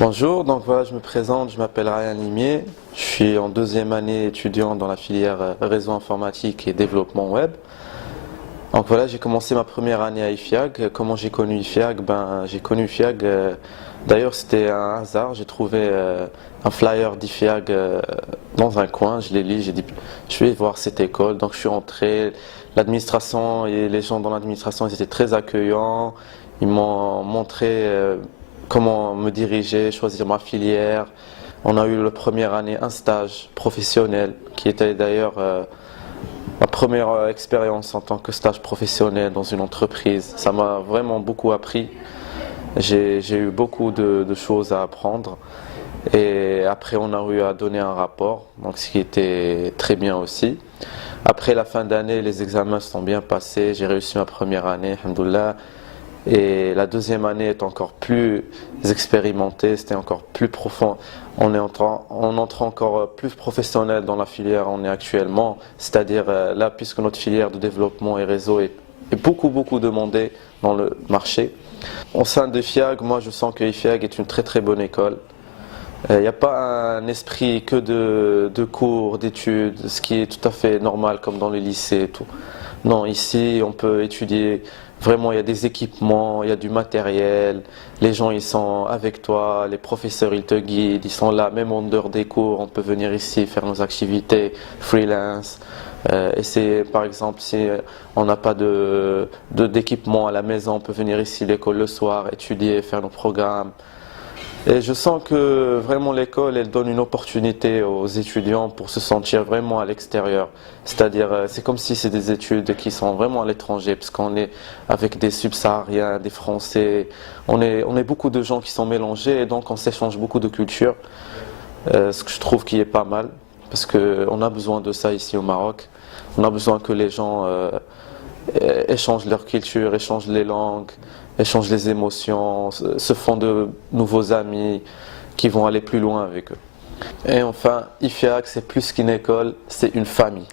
Bonjour, donc voilà, je me présente, je m'appelle Ryan Limier, je suis en deuxième année étudiant dans la filière réseau informatique et développement web. Donc voilà, j'ai commencé ma première année à IFIAG. Comment j'ai connu IFIAG? J'ai connu IFIAG, d'ailleurs c'était un hasard, j'ai trouvé un flyer d'IFIAG dans un coin, je l'ai lu, j'ai dit je vais voir cette école, donc je suis entré, l'administration et les gens dans l'administration ils étaient très accueillants, ils m'ont montré comment me diriger, choisir ma filière. On a eu la première année un stage professionnel qui était d'ailleurs ma première expérience en tant que stage professionnel dans une entreprise. Ça m'a vraiment beaucoup appris. J'ai eu beaucoup de choses à apprendre. Et après, on a eu à donner un rapport, donc ce qui était très bien aussi. Après la fin d'année, les examens se sont bien passés. J'ai réussi ma première année, alhamdoulilah. Et la deuxième année est encore plus expérimentée, c'était encore plus profond. On entre encore plus professionnel dans la filière où on est actuellement, c'est-à-dire là, puisque notre filière de développement et réseau est beaucoup demandée dans le marché. Au sein de IFIAG, moi je sens que IFIAG est une très bonne école. Il n'y a pas un esprit que de cours, d'études, ce qui est tout à fait normal comme dans les lycées et tout. Non, ici on peut étudier, vraiment il y a des équipements, il y a du matériel, les gens ils sont avec toi, les professeurs ils te guident, ils sont là, même en dehors des cours, on peut venir ici faire nos activités freelance. Et c'est par exemple si on n'a pas d'équipement à la maison, on peut venir ici à l'école le soir, étudier, faire nos programmes. Et je sens que vraiment l'école, elle donne une opportunité aux étudiants pour se sentir vraiment à l'extérieur. C'est-à-dire, c'est comme si c'est des études qui sont vraiment à l'étranger, parce qu'on est avec des subsahariens, des Français, on est beaucoup de gens qui sont mélangés, et donc on s'échange beaucoup de cultures, ce que je trouve qui est pas mal, parce qu'on a besoin de ça ici au Maroc. On a besoin que les gens échangent leur culture, échangent les langues, échangent les émotions, se font de nouveaux amis qui vont aller plus loin avec eux. Et enfin, IFIAC, c'est plus qu'une école, c'est une famille.